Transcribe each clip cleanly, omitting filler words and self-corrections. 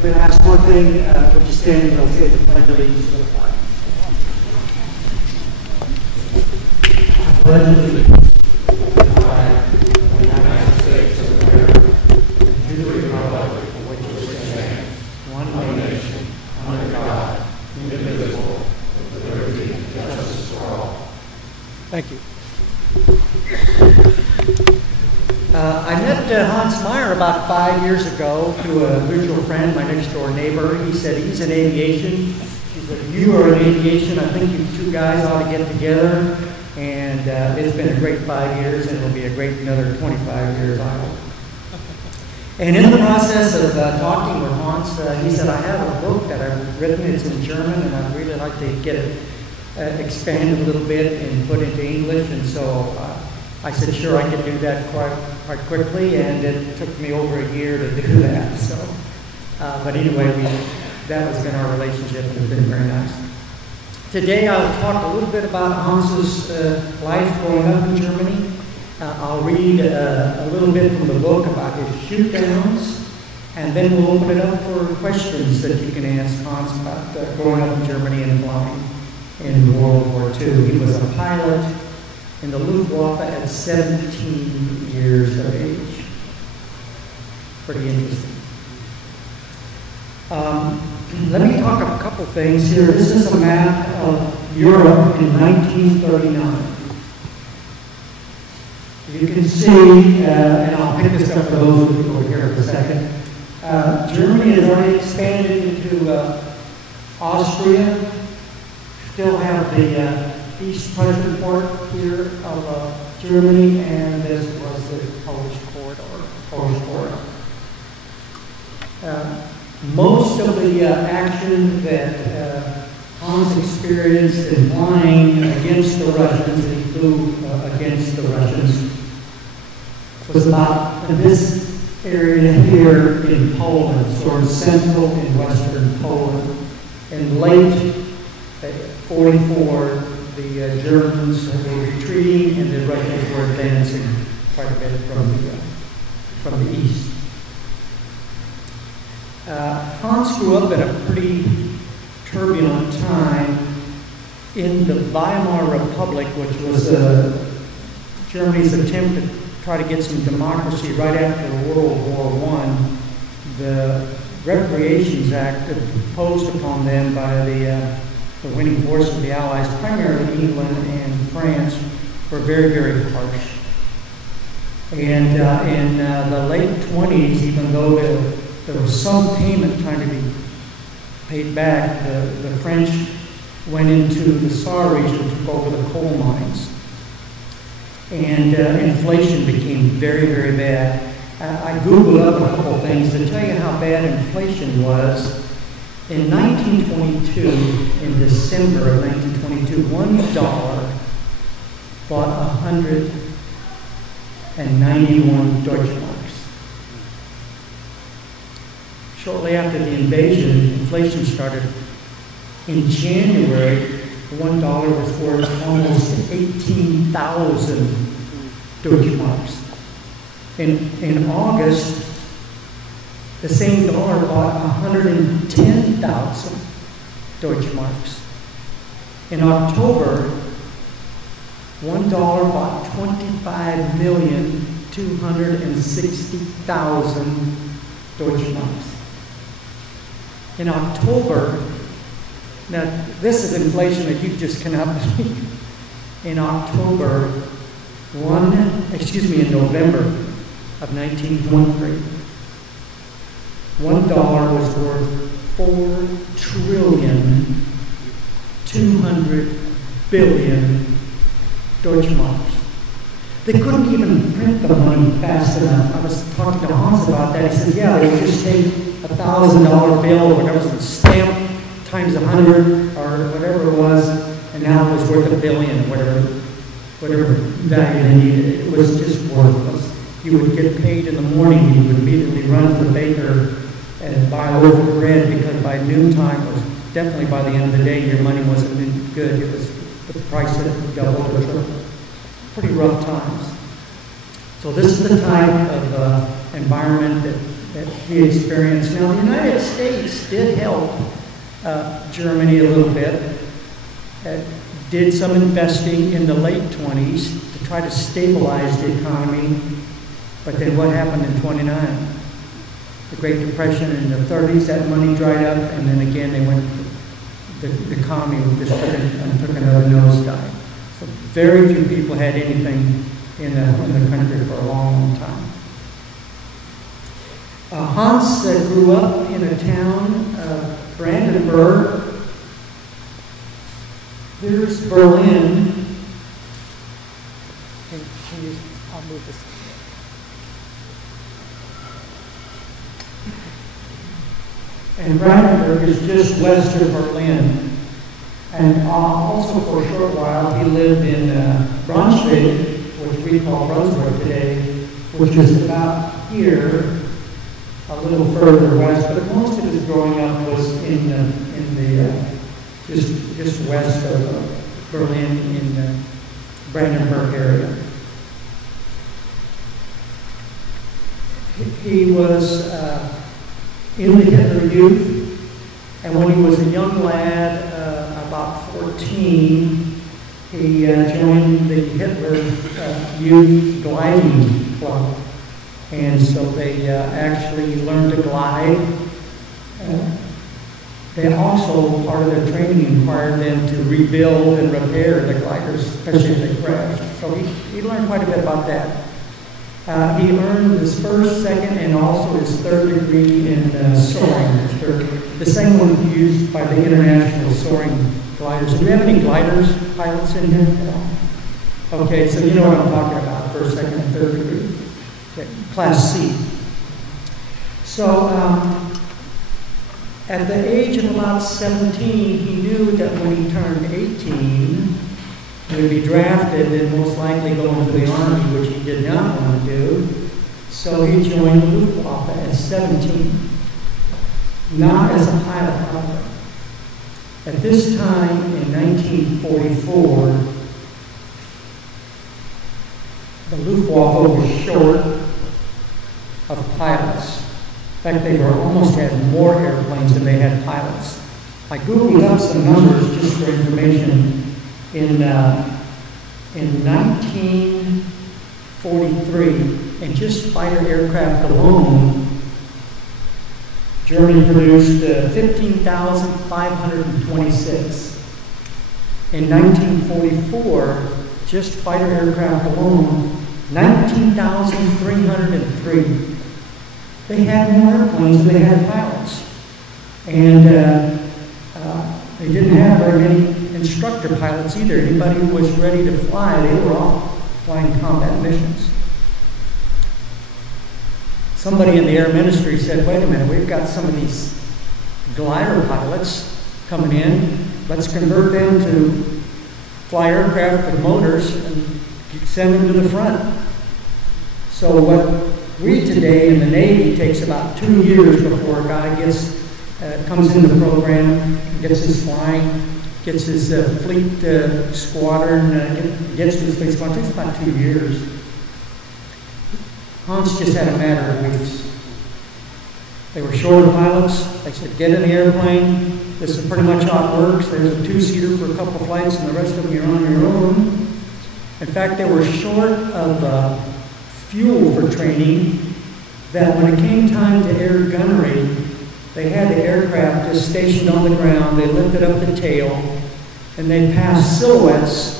I'm going to ask one thing, would you stand and I'll say the pledge of allegiance to the flag. I pledge allegiance to the flag of the United States of America and to the republic for which it stands, one nation, under God, indivisible, with liberty and justice for all. Thank you. I met Hans Meyer about 5 years ago through a mutual friend, my next door neighbor. He said he's in aviation. He said, you are in aviation. I think you two guys ought to get together. And it's been a great 5 years, and it'll be a great another 25 years, I hope. And in the process of talking with Hans, he said, I have a book that I've written. It's in German, and I'd really like to get it expanded a little bit and put into English. And so I said, sure, I could do that quite quickly, and it took me over a year to do that. So, but anyway, that has been our relationship, and it's been very nice. Today, I'll talk a little bit about Hans's life growing up in Germany. I'll read a little bit from the book about his shoot-downs, and then we'll open it up for questions that you can ask Hans about growing up in Germany and flying in World War II. He was a pilot in the Luftwaffe at 17 years of age. Pretty interesting. Let me talk a couple things here. This is a map of Europe in 1939. You can see, and I'll pick this up for those of you over here for a second, Germany has already expanded into Austria, still have the East Prussian port here of Germany, and this was the Polish corridor. Most of the action that Hans experienced in flying against the Russians, he flew against the Russians, was about this area here in Poland, sort of central and western Poland. In late 44, the Germans were retreating and the Russians were advancing quite a bit from the east. Hans grew up in a pretty turbulent time in the Weimar Republic, which was Germany's attempt to try to get some democracy right after World War I. The Reparations Act imposed upon them by the winning force of the Allies, primarily England and France, were very, very harsh. And in the late 20s, even though there was some payment trying to be paid back, the French went into the Saar region, took over the coal mines. And inflation became very, very bad. I Googled up a couple things to tell you how bad inflation was. In 1922, in December of 1922, $1 bought 191 Deutschmarks. Shortly after the invasion, inflation started. In January, $1 was worth almost 18,000 Deutschmarks. In August, the same dollar bought 110,000 Deutschmarks. In October, $1 bought 25,260,000 Deutschmarks. In October, now this is inflation that you just cannot believe. In October, in November of 1923, $1 was worth 4,200,000,000,000 Deutschmarks. They couldn't even print the money fast enough. I was talking to Hans about that. He said, yeah, they would just take $1,000 bill or whatever, some stamp times 100 or whatever it was, and now it was worth $1 billion, whatever value they needed. It was just worthless. You would get paid in the morning, you would immediately run to the baker and buy a loaf of bread, because by noontime, or definitely by the end of the day, your money wasn't good. It was the price had doubled or tripled. Pretty rough times. So this is the type of environment that that he experienced. Now, the United States did help Germany a little bit, did some investing in the late 20s to try to stabilize the economy, but then what happened in 29? The Great Depression in the 30s, that money dried up, and then again they went, the economy just took another nosedive. So very few people had anything in the country for a long, long time. Hans grew up in a town, Brandenburg. Here's Berlin. I'll move this. And Brandenburg is just west of Berlin. And also for a short while, he lived in Braunschweig, which we call Brunswick today, which is about here, a little further west. But most of his growing up was in the just west of Berlin in the Brandenburg area. He was in the Hitler Youth, and when he was a young lad, about 14, he joined the Hitler Youth Gliding Club. And so they actually learned to glide. They also, part of their training required them to rebuild and repair the gliders, especially if they crashed. So he learned quite a bit about that. He earned his first, second, and also his third degree in soaring. The same one used by the international soaring gliders. Do we have any gliders pilots in here? Okay, so you know what I'm talking about, first, second, and third degree. Okay, Class C. So at the age of about 17, he knew that when he turned 18, he would be drafted and most likely go into the Army, which he did not want to do. So he joined the Luftwaffe at 17, not as a pilot, however. At this time, in 1944, the Luftwaffe was short of pilots. In fact, they almost had more airplanes than they had pilots. I Googled up some numbers just for information. In 1943, in just fighter aircraft alone, Germany produced 15,526. In 1944, just fighter aircraft alone, 19,303. They had more airplanes than they had pilots. And they didn't have very many instructor pilots either. Anybody who was ready to fly, they were all flying combat missions. Somebody in the Air Ministry said, wait a minute, we've got some of these glider pilots coming in. Let's convert them to fly aircraft with motors and send them to the front. So what we today in the Navy takes about 2 years before a guy comes into the program, gets his flying, gets his fleet squadron, gets to his fleet squadron. It takes about 2 years. Hans just had a matter of weeks. They were short of pilots. They said, get in the airplane. This is pretty much how it works. There's a two-seater for a couple flights, and the rest of them you're on your own. In fact, they were short of fuel for training, that when it came time to air gunnery, they had the aircraft just stationed on the ground. They lifted up the tail, and they passed silhouettes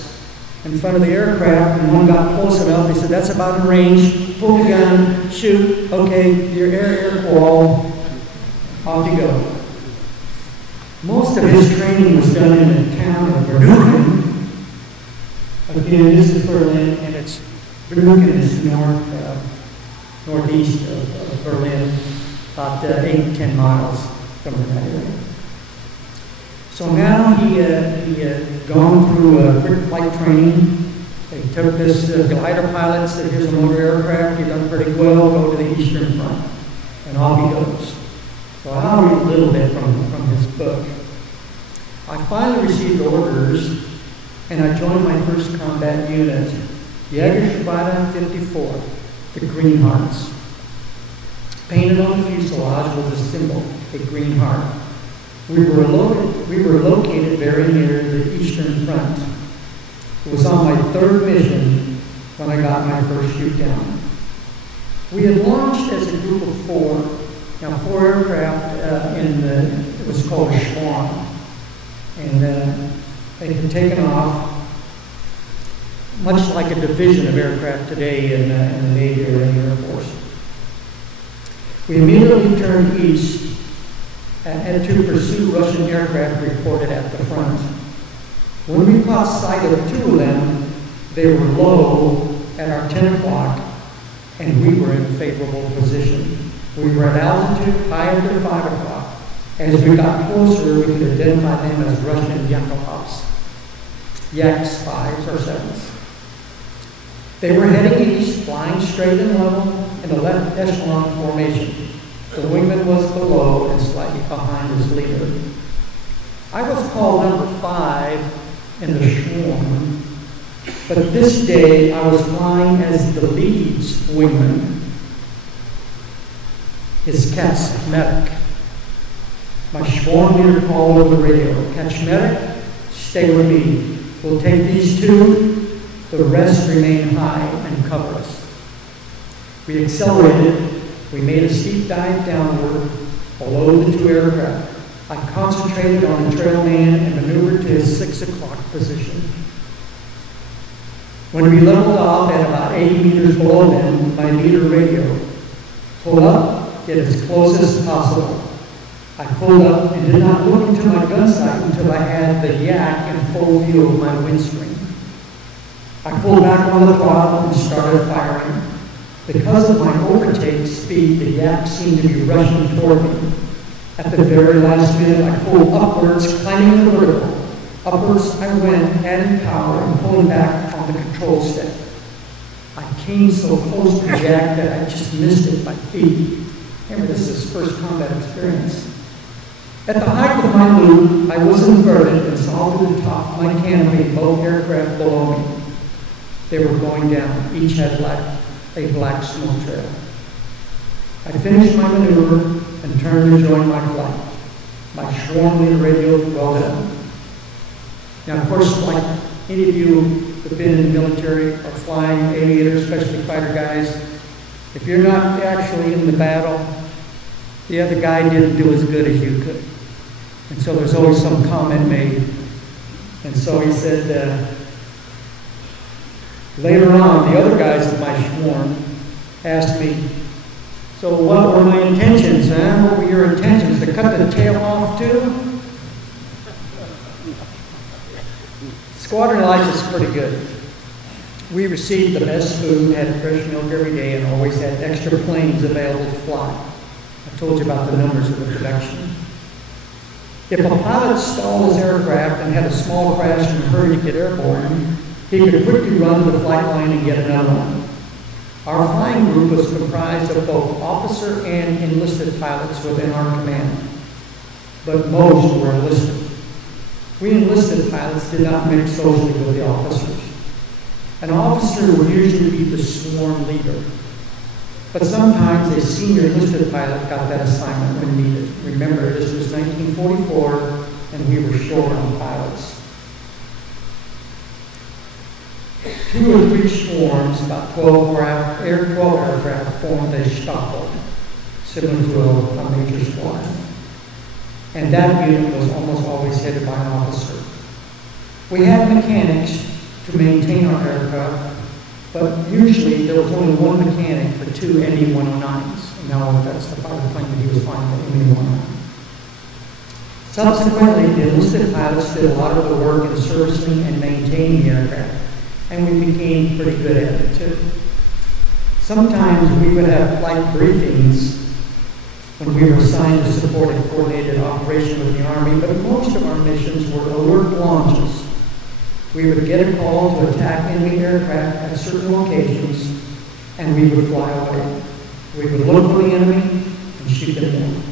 in front of the aircraft, and one got close enough. They said, that's about in range. Pull the gun, shoot. Okay, your air wall. Off you go. Most of his training was done in the town of Werneuchen. Again, this is Berlin, and Werneuchen is northeast of Berlin, about 8 to 10 miles from that area. So now he had gone through quick flight training. They took this glider pilot, said, here's a motor aircraft, you've done pretty well, go to the Eastern Front. And off he goes. So I'll read a little bit from his book. I finally received orders, and I joined my first combat unit, Jagdgeschwader 54, the Green Hearts. Painted on the fuselage was a symbol, a green heart. We were located very near the Eastern Front. It was on my third mission when I got my first shoot down. We had launched as a group of four. Now, 4 aircraft it was called a Squadron. And they had taken off, much like a division of aircraft today in the Navy or in the Air Force. We immediately turned east and had to pursue Russian aircraft reported at the front. When we caught sight of 2 of them, they were low at our 10 o'clock, and we were in a favorable position. We were at altitude high at their 5 o'clock. As we got closer, we could identify them as Russian Yakovs, Yaks 5s or 7s. They were heading east, flying straight and level in a left echelon formation. The wingman was below and slightly behind his leader. I was called number 5 in the swarm, but this day I was flying as the lead's wingman. His cat's medic. My swarm leader called over the radio, "Catch medic, stay with me. We'll take these 2, the rest remain high and cover us." We accelerated. We made a steep dive downward below the 2 aircraft. I concentrated on the trail man and maneuvered to his 6 o'clock position. When we leveled off at about 80 meters below them, my leader radioed, "Pull up, get as close as possible." I pulled up and did not look into my gun sight until I had the Yak in full view of my windscreen. I pulled back on the throttle and started firing. Because of my overtake speed, the Yak seemed to be rushing toward me. At the very last minute, I pulled upwards, climbing the vertical. Upwards I went, adding power and pulling back on the control stick. I came so close to the Yak that I just missed it by feet. Remember, this is his first combat experience. At the height of my loop, I was inverted and saw through the top of my canopy both aircraft below me. They were going down. Each had a black smoke trail. I finished my maneuver and turned to join my flight. My swarm leader radioed, "Well done." Now, of course, like any of you who have been in the military or flying aviators, especially fighter guys, if you're not actually in the battle, the other guy didn't do as good as you could. And so there's always some comment made. And so he said, later on, the other guys of my swarm asked me, "So what were my intentions, huh? What were your intentions? To cut the tail off too?" Squadron life is pretty good. We received the best food, had fresh milk every day, and always had extra planes available to fly. I told you about the numbers of the production. If a pilot stalled his aircraft and had a small crash and hurried to get airborne, he could quickly run to the flight line and get another one. Our flying group was comprised of both officer and enlisted pilots within our command, but most were enlisted. We enlisted pilots did not mix socially with the officers. An officer would usually be the sworn leader, but sometimes a senior enlisted pilot got that assignment when needed. Remember, this was 1944, and we were short on pilots. 2 or 3 swarms, about 12 aircraft, formed a Stabboat, similar to a major squad. And that unit was almost always headed by an officer. We had mechanics to maintain our aircraft, but usually there was only one mechanic for 2 ME-109s. Now that's the fighter plane that he was flying, the ME-109. Subsequently, the enlisted pilots did a lot of the work in servicing and maintaining the aircraft, and we became pretty good at it too. Sometimes we would have flight briefings when we were assigned to support a coordinated operation with the Army, but most of our missions were alert launches. We would get a call to attack enemy aircraft at certain locations, and we would fly away. We would look for the enemy and shoot them down.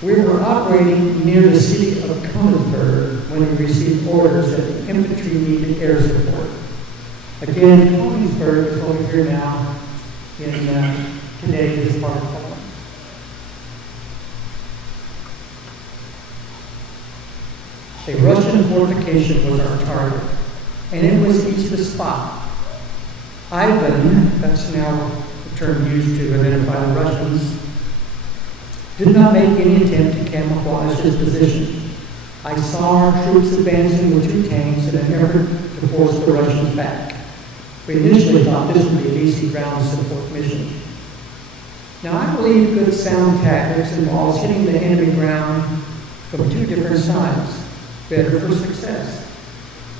We were operating near the city of Königsberg when we received orders that the infantry needed air support. Again, Königsberg is over here now in today this part of Poland. A Russian fortification was our target, and it was easy to spot. Ivan, that's now the term used to identify the Russians, did not make any attempt to camouflage his position. I saw our troops advancing with 2 tanks in an effort to force the Russians back. We initially thought this would be an easy ground support mission. Now, I believe good sound tactics involves hitting the enemy ground from 2 different sides, better for success.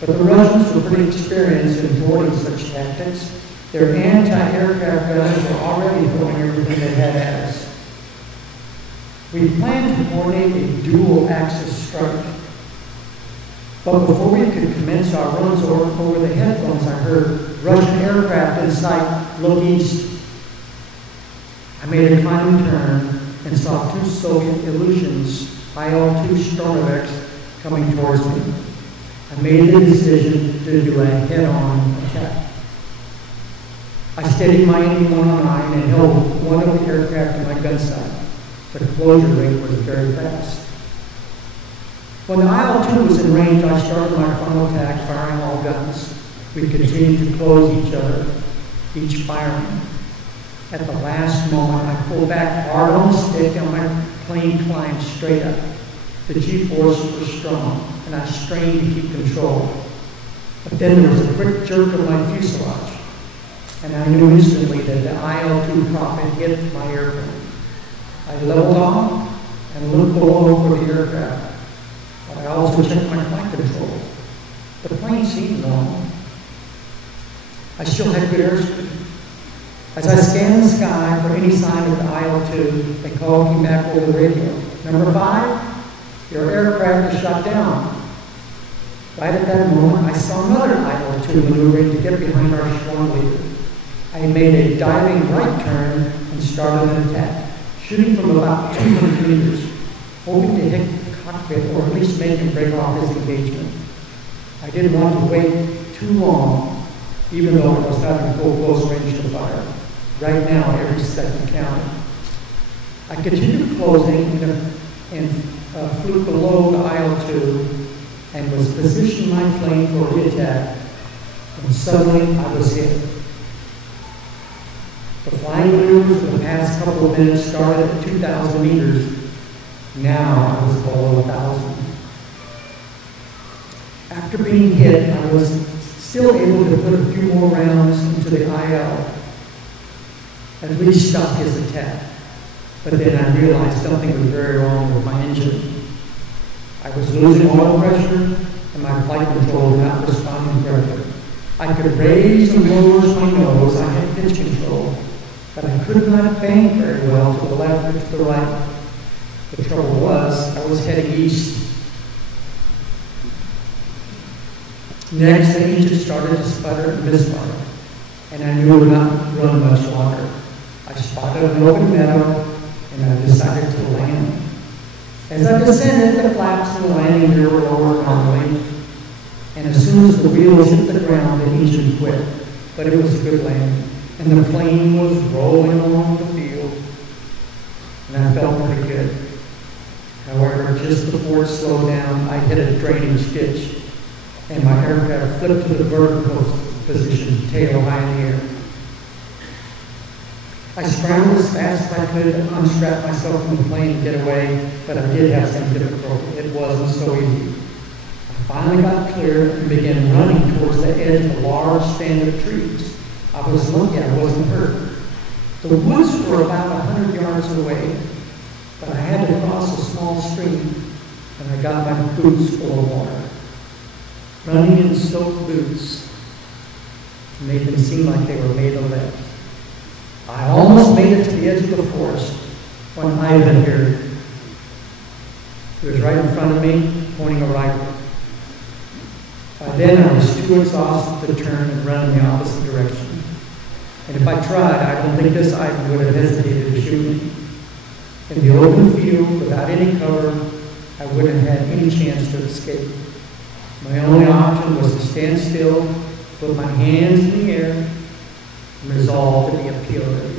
But the Russians were pretty experienced in avoiding such tactics. Their anti-aircraft guns were already throwing everything they had at us. We planned to coordinate a dual-axis strike. But before we could commence our runs over the headphones, I heard Russian aircraft in sight, look east. I made a climbing turn and saw 2 Soviet Ilyushins, IL-2 Stormoveks, coming towards me. I made the decision to do a head-on attack. I steadied my AIM-109 and held one of the aircraft in my gun sight. The closure rate was very fast. When the IL-2 was in range, I started my frontal attack, firing all guns. We continued to close each other, each firing. At the last moment, I pulled back hard on the stick and my plane climbed straight up. The G-force was strong, and I strained to keep control. But then there was a quick jerk of my fuselage, and I knew instantly that the IL-2 prop had hit my airplane. I leveled off and looked below for the aircraft. But I also checked my flight controls. The plane seemed normal. I still had good airspeed. As I scanned the sky for any sign of the IL-2, they called me back over the radio. Number 5, your aircraft is shot down. Right at that moment, I saw another IL-2 maneuvering to get behind our swarm leader. I made a diving right turn and started an attack, shooting from about 200 meters, hoping to hit the cockpit or at least make him break off his engagement. I didn't want to wait too long, even though I was having full close range to fire. Right now, every second counted. I continued closing and flew below the IL-2 and was positioning my plane for the attack, when suddenly I was hit. The flying maneuvers for the past couple of minutes started at 2,000 meters. Now I was below 1,000. After being hit, I was still able to put a few more rounds into the IL, at least stop his attack. But then I realized something was very wrong with my engine. I was losing oil pressure, and my flight control was not responding correctly. I could raise and lower my nose, I had pitch control, but I could not bank very well to the left or to the right. The trouble was, I was heading east. Next, the engine started to sputter and misfire, and I knew it would not run much longer. I spotted an open meadow, and I decided to land. As I descended, the flaps in the landing gear were lowered normally, and as soon as the wheels hit the ground, the engine quit. But it was a good landing, and the plane was rolling along the field, and I felt pretty good. However, just before it slowed down, I hit a drainage ditch, and my aircraft flipped to the vertical position, tail high in the air. I scrambled as fast as I could to unstrap myself from the plane and get away, but I did have some difficulty. It wasn't so easy. I finally got clear and began running towards the edge of a large stand of trees. I was lucky I wasn't hurt. The woods were about 100 yards away, but I had to cross a small stream, and I got my boots full of water. Running in soaked boots made them seem like they were made of lead. I almost made it to the edge of the forest when Ivan appeared. He was right in front of me, pointing a rifle. By then, I was too exhausted to turn and run in the opposite direction. And if I tried, I don't think this Ivan would have hesitated to shoot me. In the open field, without any cover, I wouldn't have had any chance to escape. My only option was to stand still, put my hands in the air, and resolve to be a killer.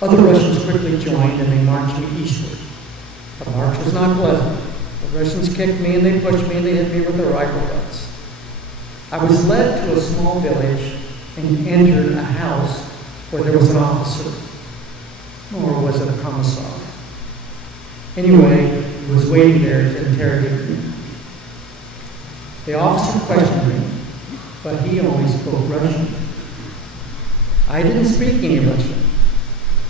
Other Russians quickly joined, and they marched me eastward. The march was not pleasant. The The Russians kicked me and they pushed me and they hit me with their rifle butts. I was led to a small village and entered a house where there was an officer, nor was it a commissar. Anyway, he was waiting there to interrogate me. The officer questioned me, but he only spoke Russian. I didn't speak any Russian,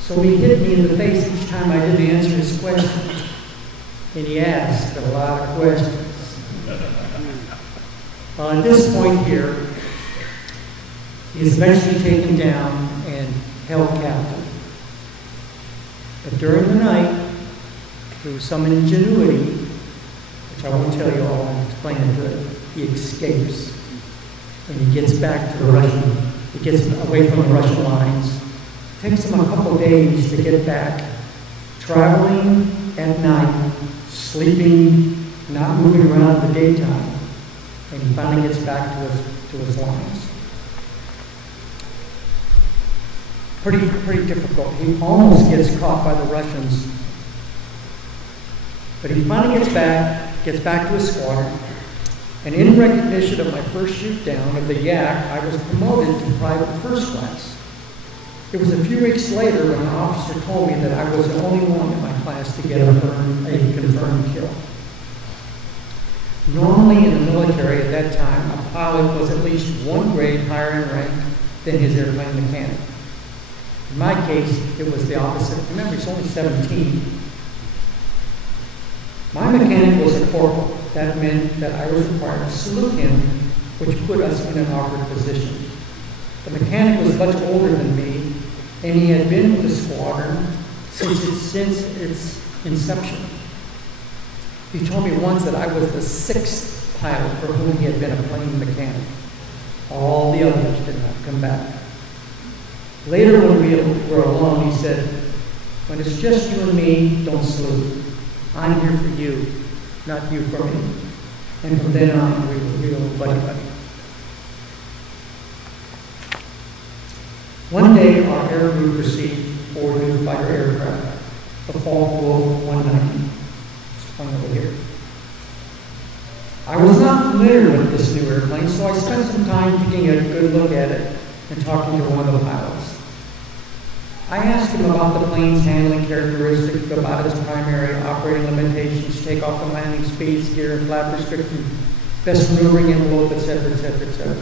so he hit me in the face each time I didn't answer his question. And he asked a lot of questions. At this point here, he is eventually taken down and held captive. But during the night, through some ingenuity, which I won't tell you all, I'll explain it good, he escapes. And he gets back to the Russian, he gets away from the Russian lines. It takes him a couple days to get back, traveling at night, sleeping, not moving around in the daytime. And he finally gets back to his lines. Pretty difficult. He almost gets caught by the Russians. But he finally gets back to his squadron. And in recognition of my first shoot down of the Yak, I was promoted to private first class. It was a few weeks later when an officer told me that I was the only one in my class to get a confirmed kill. Normally in the military at that time, a pilot was at least one grade higher in rank than his airplane mechanic. In my case, it was the opposite. Remember, he's only 17. My mechanic was a corporal. That meant that I was required to salute him, which put us in an awkward position. The mechanic was much older than me, and he had been with the squadron since its inception. He told me once that I was the 6th pilot for whom he had been a plane mechanic. All the others did not come back. Later, when we were alone, he said, "When it's just you and me, don't salute. I'm here for you, not you for me." And from then on, we were real buddy-buddy. One day, our air group received 4 new fighter aircraft, the Wolf 190. It's one over here. I was not familiar with this new airplane, so I spent some time taking a good look at it and talking to one of the pilots. I asked him about the plane's handling characteristics, about its primary operating limitations, takeoff and landing speeds, gear and flap restrictions, best maneuvering envelope, etc., etc., etc.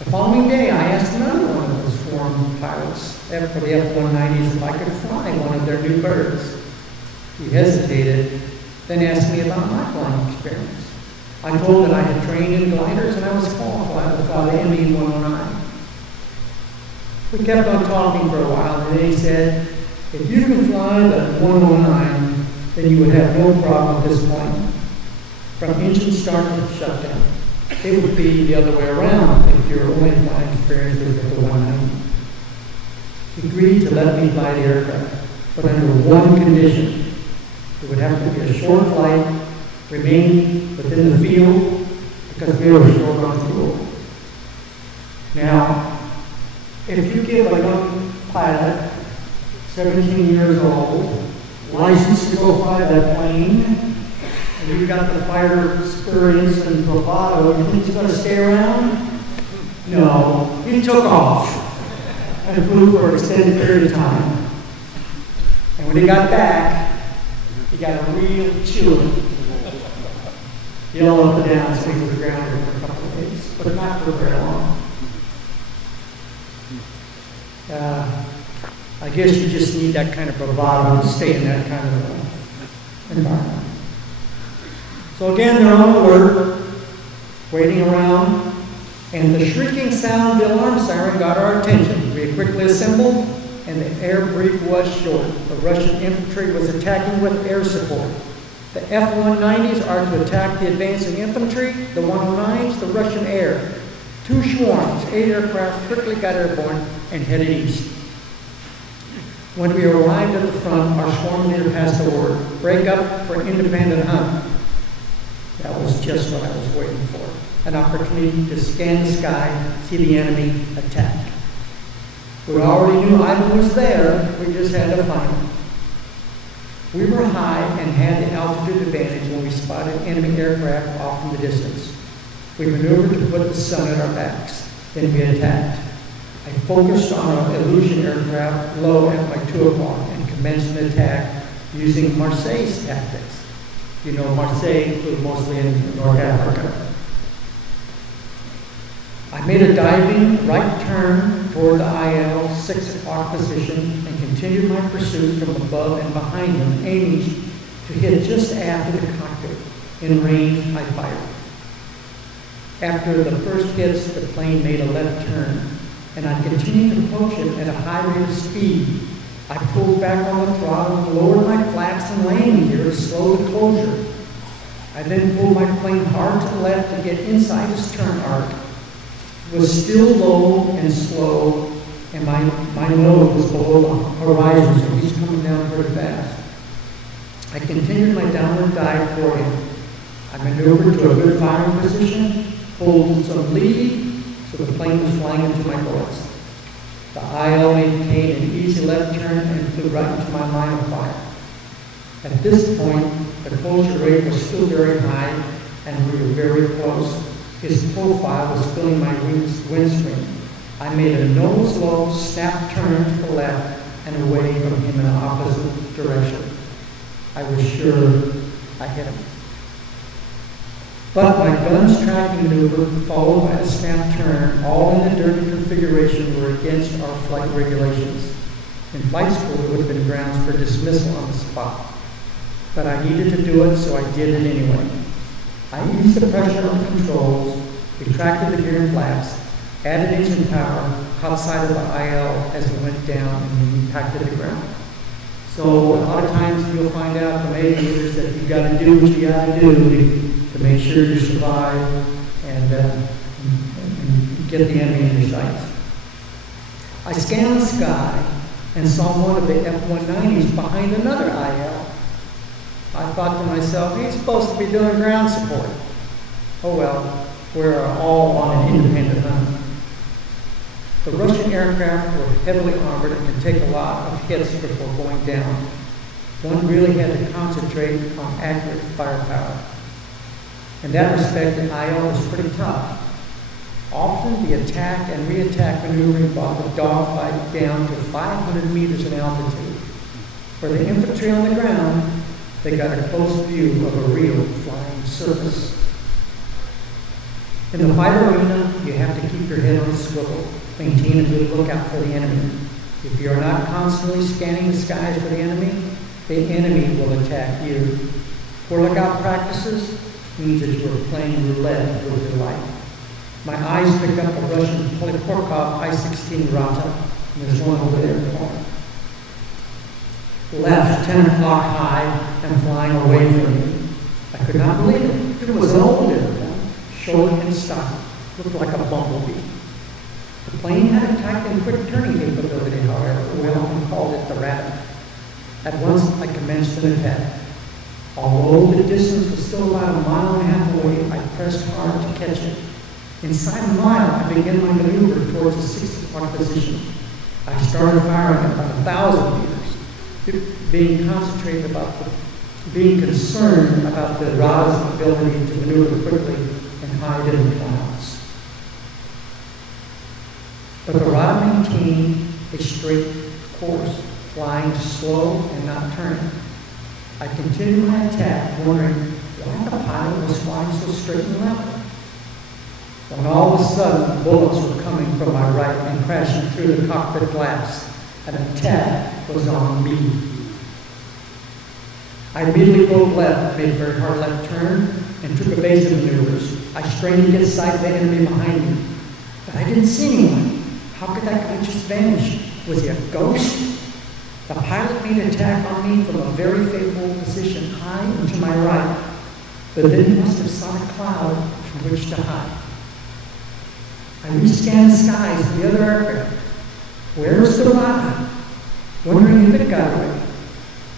The following day, I asked another one of those foreign pilots for the F-190s if I could fly one of their new birds. He hesitated, then asked me about my flying experience. I told that I had trained in gliders and I was qualified to fly the ME-109. We kept on talking for a while, and then he said, "If you can fly the 109, then you would have no problem with this plane. From engine start to shutdown. It would be the other way around if your only flying experience was with the 190. He agreed to let me fly the aircraft, but under one condition. It would have to be a short flight, remaining within the field, because we were short on fuel. Now, if you give a young pilot, 17 years old, license to go fly that plane, and you've got the fighter experience and bravado, you think he's going to stay around? No, he took off and flew for an extended period of time. And when he got back, he got a real chilling. Yell up and down, so he was grounded for a couple of days, but not for very long. I guess you just need that kind of bravado to stay in that kind of environment. So again, they're on alert, waiting around, and the shrieking sound of the alarm siren got our attention. We quickly assembled, and the air brief was short. The Russian infantry was attacking with air support. The F-190s are to attack the advancing infantry, the 109s, the Russian air. 2 swarms, 8 aircraft quickly got airborne and headed east. When we arrived at the front, our swarm leader passed the word, "Break up for independent hunt." That was just what I was waiting for, an opportunity to scan the sky, see the enemy, attack. We already knew Ivan was there, we just had to find him. We were high and had the altitude advantage when we spotted enemy aircraft off in the distance. We maneuvered to put the sun at our backs. Then we attacked. I focused on our illusion aircraft low at my 2 o'clock and commenced an attack using Marseille's tactics. You know, Marseille flew mostly in North Africa. I made a diving right turn toward the IL 6 o'clock position and continued my pursuit from above and behind them, aiming to hit just after the cockpit. In range, I fired. After the first hits, the plane made a left turn, and I continued to approach it at a high rate of speed. I pulled back on the throttle and lowered my flaps and landing gear to slow the closure. I then pulled my plane hard to the left to get inside its turn arc. It was still low and slow, and my nose was below the horizon, so he's coming down pretty fast. I continued my downward dive toward him. I maneuvered to a good firing position, pulled some lead, so the plane was flying into my bullets. The IL maintained an easy left turn and flew right into my line of fire. At this point, the closure rate was still very high, and we were very close. His profile was filling my windscreen. I made a nose-low snap turn to the left and away from him in the opposite direction. I was sure I hit him. But my gun's tracking maneuver, followed by a snap turn, all in the dirty configuration, were against our flight regulations. In flight school, it would have been grounds for dismissal on the spot. But I needed to do it, so I did it anyway. I eased the pressure on the controls, retracted the gear and flaps, added engine power, caught sight of the IL as it went down and impacted the ground. So a lot of times you'll find out from aviators that you've got to do what you got to do to make sure you survive and get the enemy in your sights. I scanned the sky and saw one of the F-190s behind another IL. I thought to myself, he's supposed to be doing ground support. Oh well, we're all on an independent hunt. The Russian aircraft were heavily armored and could take a lot of hits before going down. One really had to concentrate on accurate firepower. In that respect, the IL was pretty tough. Often the attack and re-attack maneuvering brought the dogfight down to 500 meters in altitude. For the infantry on the ground, they got a close view of a real flying surface. In the fight arena, you have to keep your head on a swivel, maintain a good lookout for the enemy. If you are not constantly scanning the skies for the enemy will attack you. Poor lookout practices means that you are playing roulette with your life. My eyes picked up a Russian Polikorkov I-16 Rata, and there's one over there in the corner. Left 10 o'clock high and flying away from me. I could not believe it. It was an old airplane, short and stocky, looked like a bumblebee. The plane had a tight and quick turning capability, however. We often called it the rabbit. At once, I commenced an attack. Although the distance was still about a mile and a half away, I pressed hard to catch it. Inside a mile, I began my maneuver towards the 6 o'clock position. I started firing at about 1,000 meters, being concerned about the Rada's ability to maneuver quickly and hide in the clouds. But the Rada maintained a straight course, flying slow and not turning. I continued my attack, wondering why the pilot was flying so straight and level. When all of a sudden, bullets were coming from my right and crashing through the cockpit glass. An attack was on me. I immediately broke left, made a very hard left turn, and took evasive maneuvers. I strained to get sight of the enemy behind me, but I didn't see anyone. How could that guy just vanish? Was he a ghost? The pilot made an attack on me from a very favorable position high and to my right, but then he must have sought a cloud from which to hide. I rescanned the skies for the other aircraft. Where was the Rada? Wondering if it got away.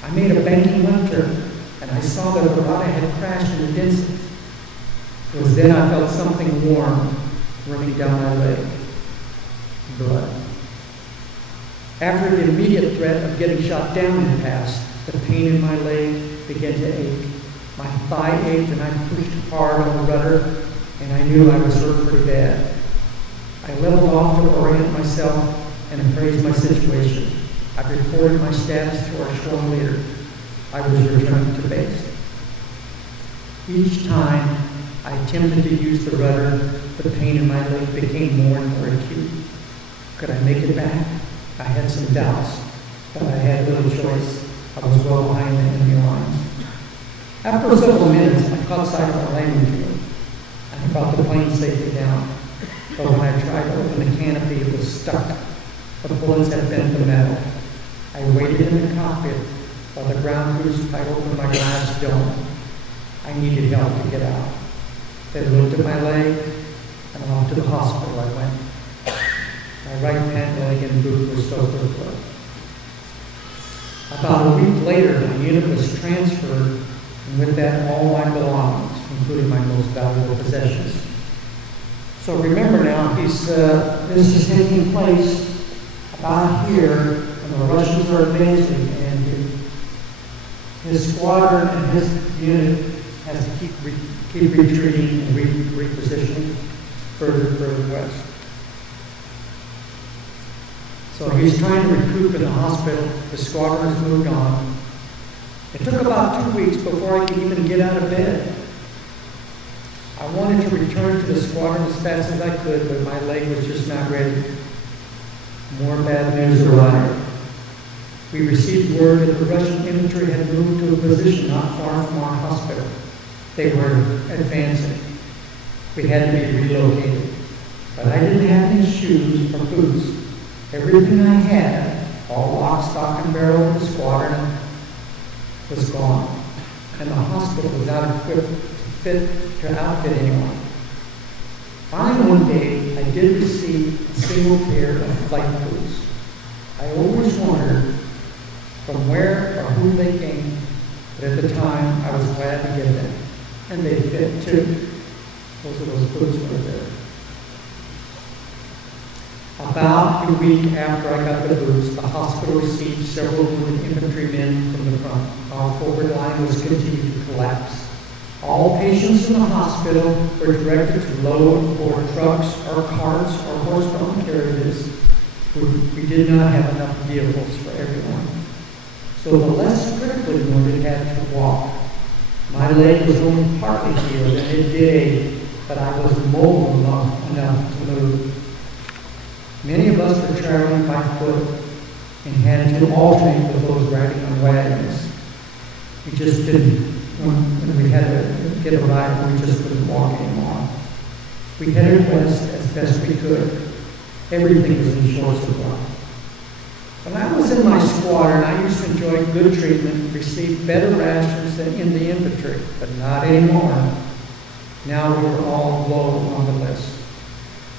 I made a banking left turn, and I saw that the Rada had crashed in the density. It was then I felt something warm running down my leg. Blood. After the immediate threat of getting shot down had passed, The pain in my leg began to ache. My thigh ached and I pushed hard on the rudder, and I knew I was hurt pretty bad. I leveled off to orient myself and appraise my situation. I reported my status to our squadron leader. I was returned to base. Each time I attempted to use the rudder, the pain in my leg became more and more acute. Could I make it back? I had some doubts, but I had little choice. I was well behind the enemy lines. After several minutes, I caught sight of our landing field. I brought the plane safely down, but when I tried to open the canopy, it was stuck. The bullets had bent the metal. I waited in the cockpit while the ground crews pried open my glass dome. I needed help to get out. They looked at my leg, and off to the hospital I went. My right pant leg and boot were soaked with blood. About a week later, my unit was transferred, and with that, all my belongings, including my most valuable possessions. So remember now, this is taking place about here, and the Russians are advancing, and his squadron and his unit has to keep retreating and repositioning further west. So he's trying to recoup in the hospital. The squadron has moved on. It took about 2 weeks before I could even get out of bed. I wanted to return to the squadron as fast as I could, but my leg was just not ready. More bad news arrived. We received word that the Russian infantry had moved to a position not far from our hospital. They were advancing. We had to be relocated. But I didn't have any shoes or boots. Everything I had, all lock, stock, and barrel of the squadron, was gone. And the hospital was not equipped to outfit anyone. Finally, one day, I did receive a single pair of flight boots. I always wondered from where or who they came, but at the time, I was glad to get them. And they fit too. Those boots were there. About a week after I got the boots, the hospital received several wounded infantrymen from the front. Our forward line was continuing to collapse. All patients in the hospital were directed to load and board trucks or carts or horse-drawn carriages. We did not have enough vehicles for everyone. So the less critically wounded had to walk. My leg was only partly healed, and it did ache, but I was mobile enough to move. Many of us were traveling by foot and had to alternate with those riding on wagons. We just didn't, when we had to get a ride, we just couldn't walk anymore. We headed west as best we could. Everything was in short supply. When I was in my squadron, I used to enjoy good treatment, receive better rations than in the infantry, but not anymore. Now we were all low on the list.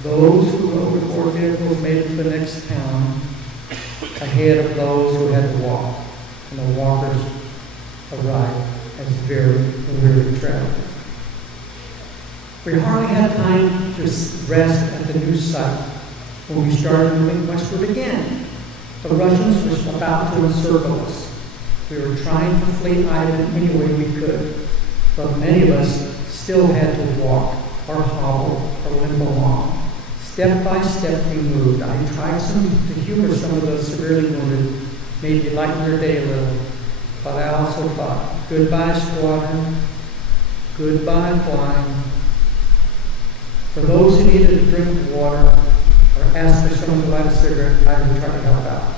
Those who rode aboard vehicles made it to the next town ahead of those who had to walk, and the walkers arrived as very weary travelers. We hardly had time to rest at the new site when we started moving westward again. The Russians were about to encircle us. We were trying to flee island any way we could, but many of us still had to walk or hobble or limp along. Step by step we moved. I tried to humor some of those severely wounded, maybe lighten their day a little, but I also thought, goodbye squadron, goodbye flying. For those who needed a drink of water or asked for someone to light a cigarette, I would try to help out.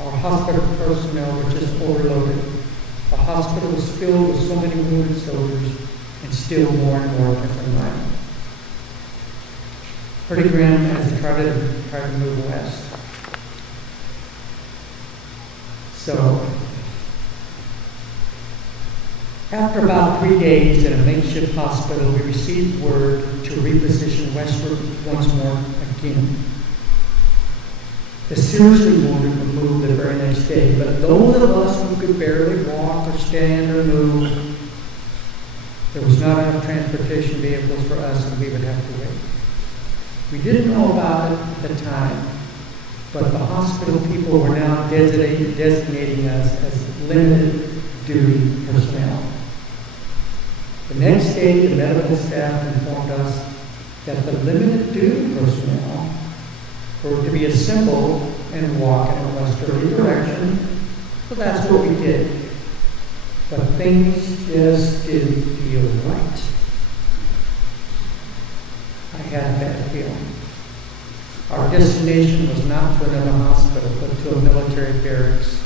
Our hospital personnel were just overloaded. The hospital was filled with so many wounded soldiers, and still more and more different life. Pretty grim as we tried to move west. So, after about 3 days in a makeshift hospital, we received word to reposition westward once more again. The seriously wounded were moved the very next day, but those of us who could barely walk or stand or move, there was not enough transportation vehicles for us, and we would have to wait. We didn't know about it at the time, but the hospital people were now designating us as limited duty personnel. The next day, the medical staff informed us that the limited duty personnel were to be assembled and walk in a westerly direction. So that's what we did. But things just didn't feel right. I had a bad feeling. Our destination was not to another hospital, but to a military barracks,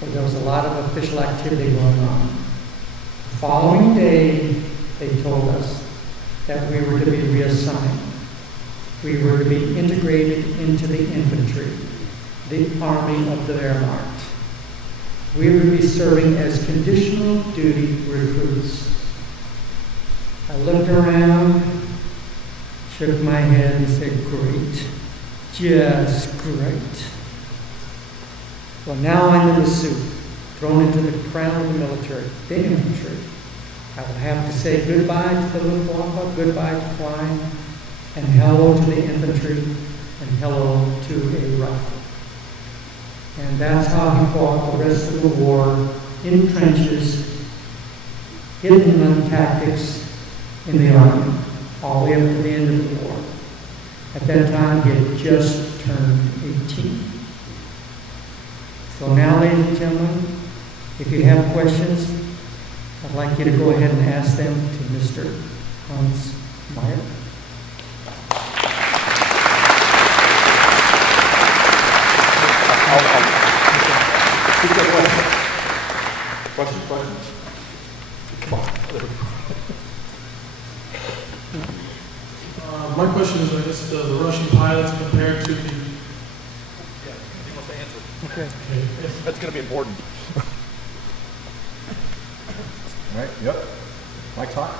where there was a lot of official activity going on. The following day, they told us that we were to be reassigned. We were to be integrated into the infantry, the army of the Wehrmacht. We would be serving as conditional duty recruits. I looked around, shook my head and said, great, just great. Well, now I'm in the suit, thrown into the crown of the military, the infantry. I will have to say goodbye to the Luftwaffe, goodbye to flying, and hello to the infantry, and hello to a rifle. And that's how he fought the rest of the war, in trenches, hidden on tactics in the army, all the way up to the end of the war. At that time, he had just turned 18. So now, ladies and gentlemen, if you have questions, I'd like you to go ahead and ask them to Mr. Hans Meyer. Questions? Come on. My question is, I guess, the Russian pilots compared to the... Yeah, he wants to answer. Okay. That's going to be important. All right, yep. Mike's hot?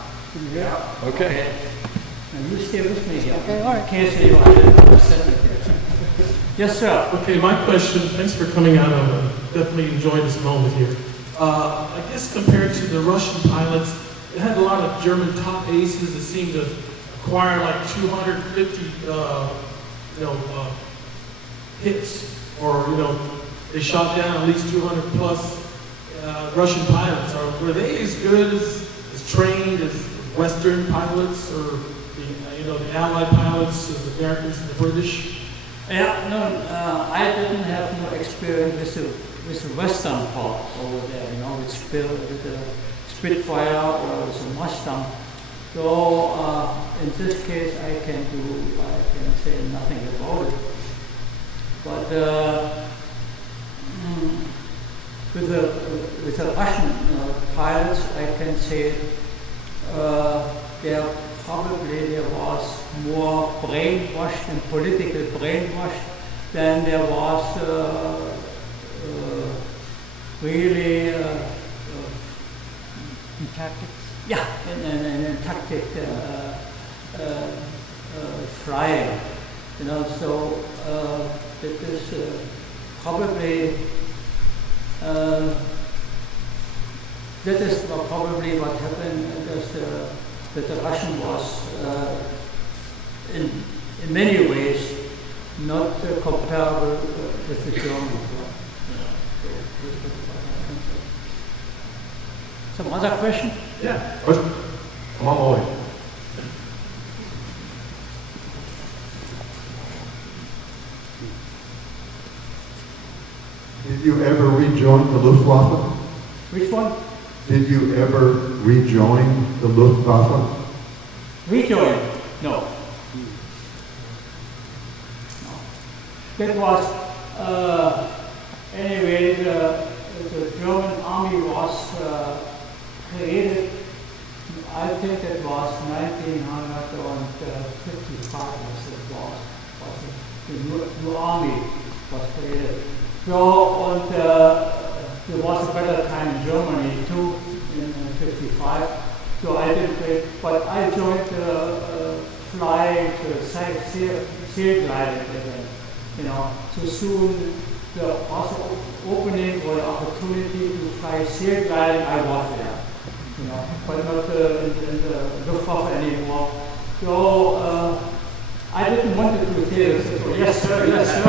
Yeah. Okay. Now you stay with me here. Okay, all right. Can't say you are here. Yes, sir. Okay, my question, thanks for coming out. I definitely enjoyed this moment here. I guess compared to the Russian pilots, it had a lot of German top aces that seemed to acquire like 250, hits, or, they shot down at least 200 plus Russian pilots. Were they as good as trained as Western pilots, or the Allied pilots, the Americans and the British? Yeah, no, I didn't have no experience with the Western part over there, with the Spitfire or with the Mustang. So in this case, I can say nothing about it. But with the Russian pilots, I can say there was more brainwashed and political brainwashed than there was really Tactics? yeah, in tactic flying, so it is probably that is probably what happened, that the Russian was in many ways not comparable with the German. Some other question? Yeah. Question? Come on, Lloyd. Did you ever rejoin the Luftwaffe? Which one? Did you ever rejoin the Luftwaffe? Rejoin? No. That was, anyway, the German army was created, I think it was 1955, the new army was created. So, and there was a better time in Germany too, in 55. So I didn't play, but I joined flying to sail gliding again. So soon there was an opening or an opportunity to fly sail gliding, I was there. But not in the Luftwaffe anymore. So I didn't want to do this. So yes sir, yes sir.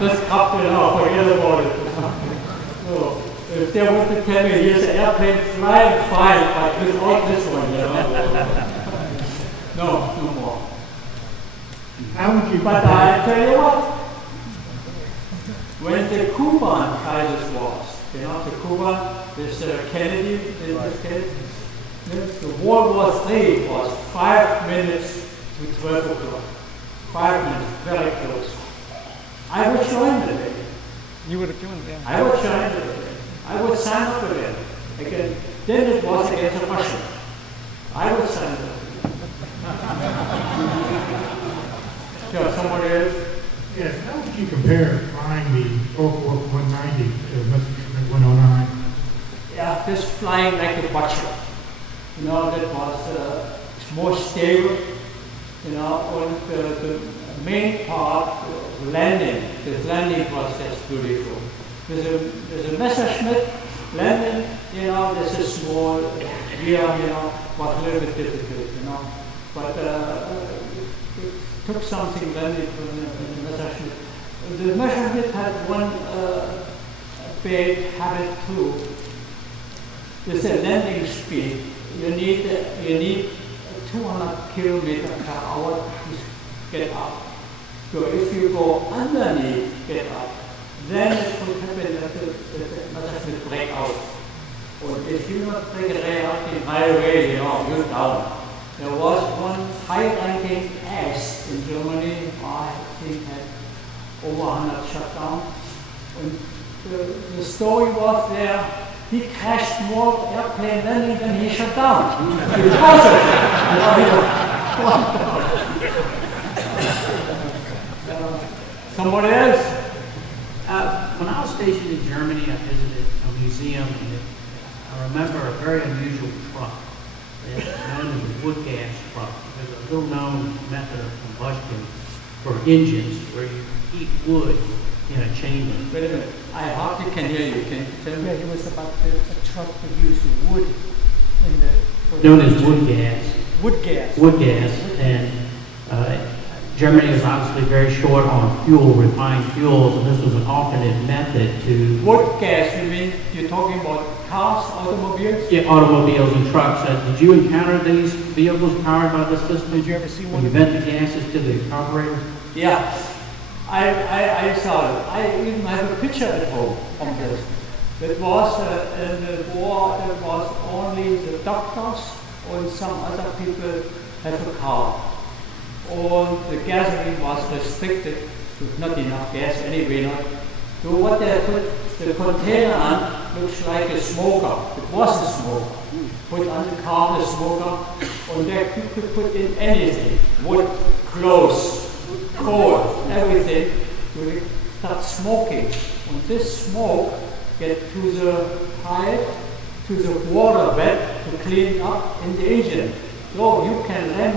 Just up, forget about it. So So if they want to tell me here's an airplane flying fine, but without this one, you know. No more. How would you But I tell you what, when the Cuban crisis was, you know, the Cuba, this Kennedy, this Kennedy, the World War III was 5 minutes to 12 o'clock. 5 minutes, very close. I would join the day. You would have joined, yeah. I would join the day. I would sign up for it. Again, then it was against Russia. I would sign up. Yeah, somebody else? Yes, how would you compare flying the Fokker 190 to Messerschmitt 109? Yeah, just flying like a butcher. You know, that was more stable. You know, and the main part, landing, this landing was just beautiful. There's a Messerschmitt landing, you know, there's a small gear, you know, was a little bit difficult, you know. But it took something landing from the Messerschmitt. The Messerschmitt had one bad habit too. There's a landing speed. You need 200 kilometers per hour to get up. So if you go underneath, get up, then it would happen that the Messerschmitt break out. Or if you not break it out right away, you know, you're down. There was one high-ranking ace in Germany, I think had over 100 shut down. And the story was there, he crashed more airplane landing than he shut down. Because of it. Somebody else? When I was stationed in Germany, I visited a museum, and I remember a very unusual truck. It's known as the wood gas truck. There's a little known method of combustion for engines where you heat wood in a chamber. Wait a minute, I hardly can hear you. Can you tell me? Yeah, it was about a truck that used wood in the... Known as wood gas. Wood gas. Wood gas, and Germany is obviously very short on fuel, refined fuels, and this was an alternate method to... Wood gas, you mean, you're talking about cars, automobiles? Yeah, automobiles and trucks. Did you encounter these vehicles powered by this system? Did you ever see one? When you vent the gases to the carburetor? Yeah, I saw it. I even have a picture at home of this. It was in the war, there was only the doctors and some other people have a car. And the gasoline was restricted, with not enough gas anyway. So what they put the container on looks like a smoker. It was a smoker. Put on the car the smoker, and there you could put in anything, wood, clothes, coal, everything. You start smoking. And this smoke get to the pipe, to the water bed to clean up in the engine. So you can run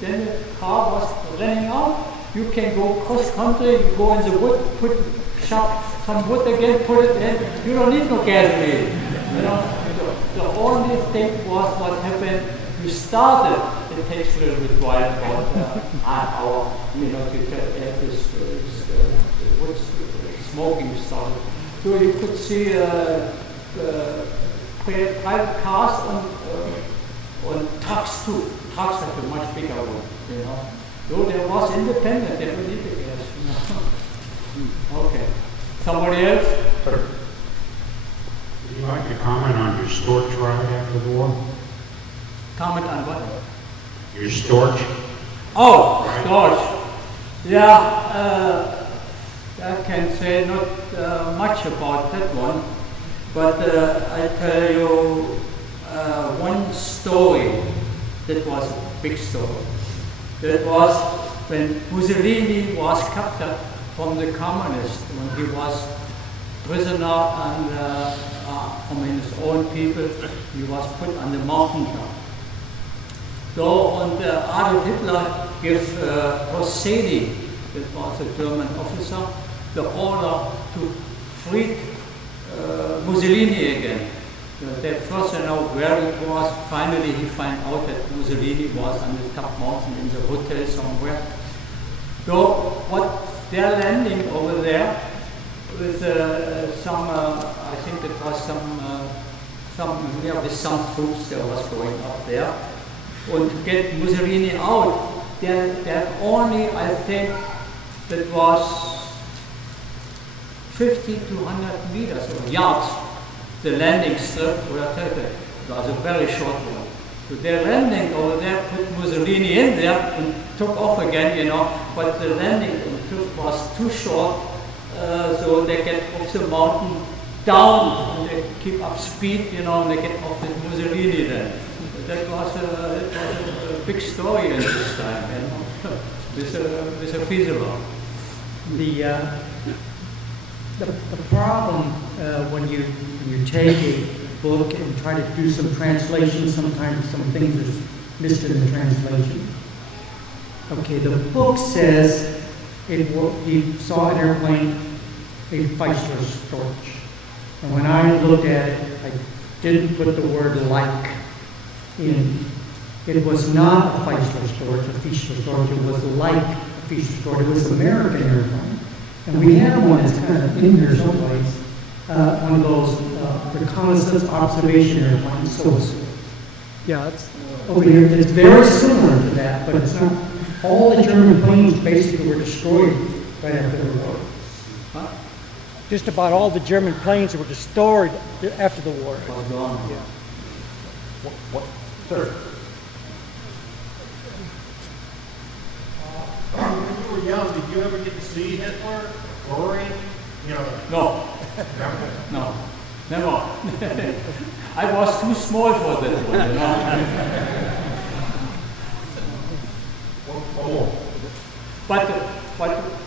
then the car was running out, you can go cross country, you go in the wood, chop some wood again, put it in, you don't need no gasoline. You know, the only thing was what happened, you started, it takes a little bit while, about an hour, you know, to get this wood smoking started. So you could see private cars on trucks too. Trucks have a much bigger one, you know. So there was independent, they don't need the gas, you know. Okay. Somebody else? Would you like to comment on your storch ride after the war? Comment on what? Your storch? Oh, storch. Yeah, I can say not much about that one, but I tell you one story that was a big story. That was when Mussolini was captured from the communists, when he was prisoner and from his own people, he was put on the mountain top. So, and Adolf Hitler gave Rossini, that was a German officer, the order to free Mussolini again. They first didn't know where it was. Finally, he found out that Mussolini was on the top mountain in the hotel somewhere. So, what they're landing over there, with some, I think it was with some troops that was going up there. And to get Mussolini out, they have only, I think, that was 50 to 100 meters or yards, the landing strip, it was a very short one. So they're landing over there, put Mussolini in there and took off again, you know, but the landing was too short, so they get off the mountain down, and they keep up speed, you know, and they get off with Mussolini then. That was a big story at this time, you know, with a Fieseler. The problem when you take a book and try to do some translation, sometimes some things are missed in the translation. Okay, the book says he saw an airplane, a Feisler Storch. And when I looked at it, I didn't put the word like in. It was not a Feisler Storch, a Feisler Storch. It was like a Feisler Storch. It was an American airplane. And we have one that's kind of in here someplace, one of those reconnaissance observation airplanes. So it's, Yeah, it's over here, it's very similar to that, but it's not. All the German planes basically were destroyed right after the war. just about all the German planes were destroyed after the war. Was gone. Yeah. What? Sir? When you were young, did you ever get to see Hitler, Goring? You know, No. No. Never. I was too small for that one, you know. One more. But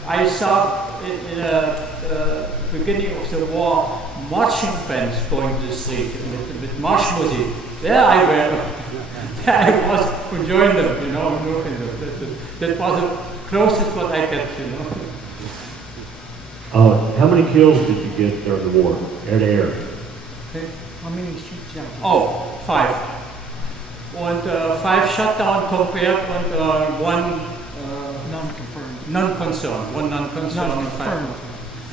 I saw in the beginning of the war marching bands going to the street with march music. There I went. There I was enjoying them, you know, looking them. That was the closest what I get, you know. How many kills did you get during the war, air to air? How many shoots? Oh, 5. And 5 shut down compared and one Non-confirmed. non-concerned. One non-concerned and 5. Non-confirmed.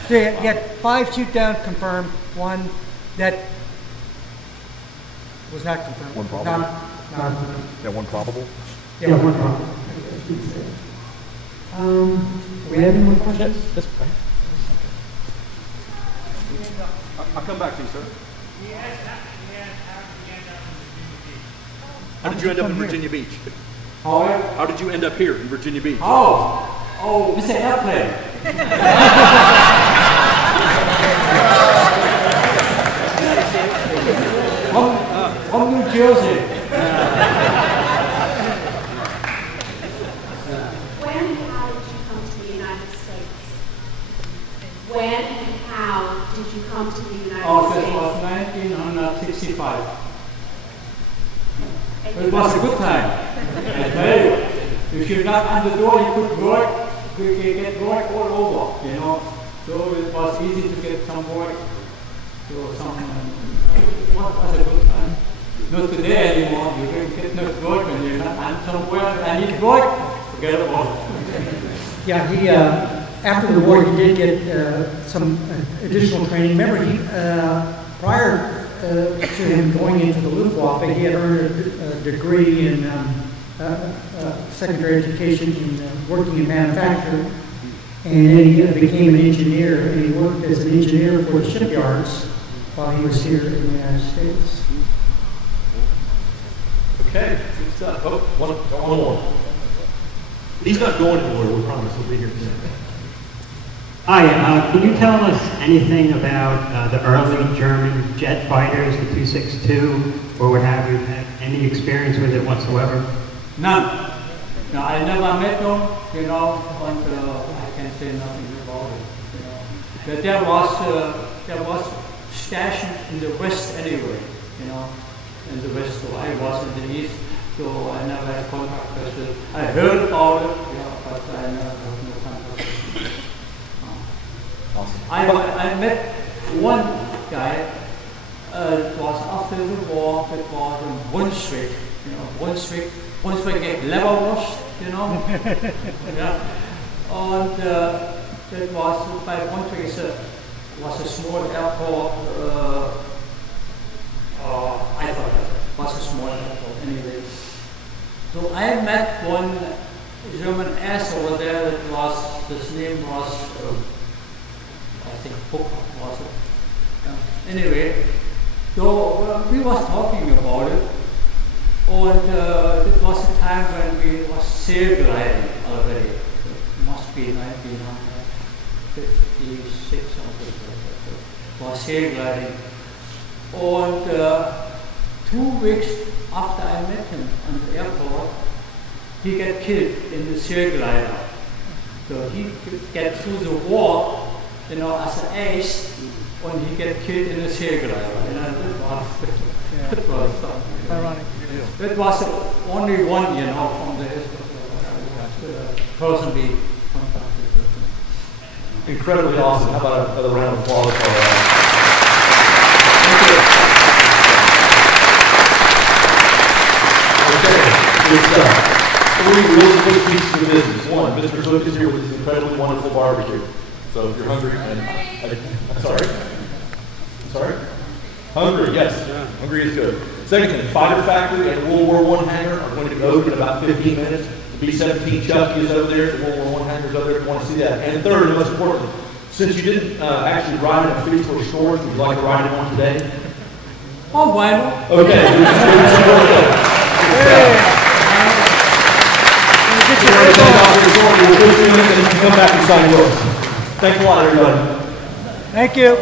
So you had 5 shoot down confirmed, 1 that was not confirmed. One probable? Yeah, one probable. Yeah, one problem. We have any more questions? I'll come back to you, sir. How did you end up in Virginia Beach? How did you end up here in Virginia Beach? Oh, it's an airplane. from New Jersey. When and how did you come to the United States? When and how did you come to the United This States? was 1965. It was a good time. I tell you, if you knock on the door, you could work, you could get work all over, you know. So it was easy to get some work. So it was a good time. Not today anymore. You don't get no work when you're not on somewhere. I need work. Forget about it. Yeah, he after the war he did get some additional training. Remember, he prior to him going into the Luftwaffe, he had earned a degree in secondary education in working in manufacturing, and then he became an engineer, and he worked as an engineer for the shipyards while he was here in the United States. Okay, good stuff. Oh, one more. He's not going anywhere, we promise. He'll be here today. Hi, can you tell us anything about the early German jet fighters, the 262, or what have you? Had any experience with it whatsoever? None. No, I never met them, you know, and I can say nothing about it. You know. But there was station in the west anyway, you know, in the west. So I was in the east, so I never had contact with it. I heard about it, yeah, but I never had no contact with it. Awesome. I met one guy. It was after the war. It was in Brunswick. You know, Brunswick get leather washed. You know, yeah. And that was by Brunswick is a was a small airport. I thought it was a small airport anyway. So I met one German ass over there that was, his name was, I think Book was it. Anyway, so we was talking about it, and it was a time when we was sail gliding already. It must be 1956 or something like that. Was sail gliding. And 2 weeks after I met him on the airport, he got killed in the sail glider. So he could get through the war, you know, as an ace, when he got killed in the sail glider. You know, that was Ironic. that was only one, you know, from the personally contacted with him. Incredibly awesome. How about another round of applause for Okay, good stuff. 3 really quick pieces of business. 1, Mr. Cook is here with his incredibly wonderful barbecue. So if you're hungry, I'm sorry? Hungry, yes. Hungry is good. Second thing, Fighter Factory and World War I hangar are going to be open in about 15 minutes. The B-17 Chucky is over there. The World War I hangar is over there if you want to see that. And third, and most importantly, since you didn't actually ride in a physical storage, would you like to ride in one today? Oh, why not? Okay. We'll come back and sign yours. Thanks a lot, everybody. Thank you.